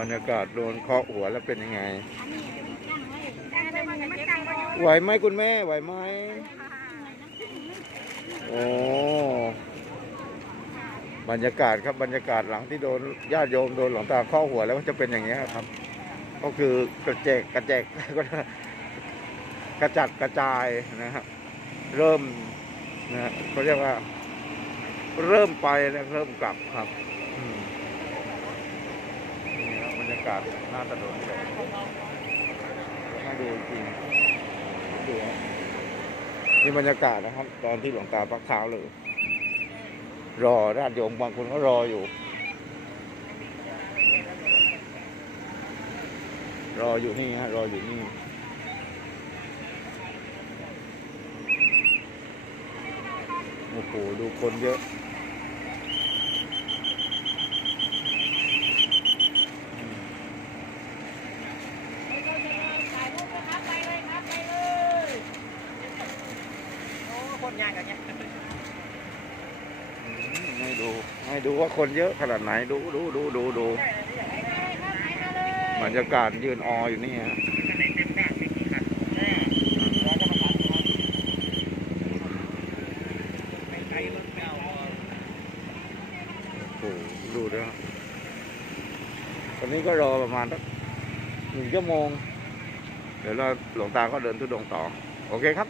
บรรยากาศโดนเคาะหัวแล้วเป็นยังไง ไหวไหมคุณแม่ ไหวไหมโอ้บรรยากาศครับบรรยากาศหลังที่โดนญาติโยมโดนหลวงตาเคาะหัวแล้วก็จะเป็นอย่างนี้ครับ ก็คือกระเจกกระแจกก็กระจัดกระจายนะครับเริ่มนะฮะเขาเรียกว่า เริ่มไปแล้วเริ่มกลับครับอืมนี่ครับบรรยากาศหน้าถนนเลยมาดูจริงดูนี่บรรยากาศนะครับ ตอนที่หลวงตาพักเท้าเลย รอญาติโยมบางคนก็รออยู่ รออยู่นี่ฮะรออยู่นี่โอ้โหดูคนเยอะ ถ่ายรูปนะครับไปเลยครับไปเลย โอ้ค นยากกันเนี่ยอืมให้ดูให้ดูว่าคนเยอะขนาดไหนดูดูดูดูดูไปเลยครับไปมาเลยบรรยากาศยืนอออยู่นี่ฮะโอ้โหดูด้วยครับตอนนี้ก็รอประมาณสักหนึ่งชั่วโมง เดี๋ยวเราหลวงตาก็เดินทุดงค์ต่อ โอเคครับ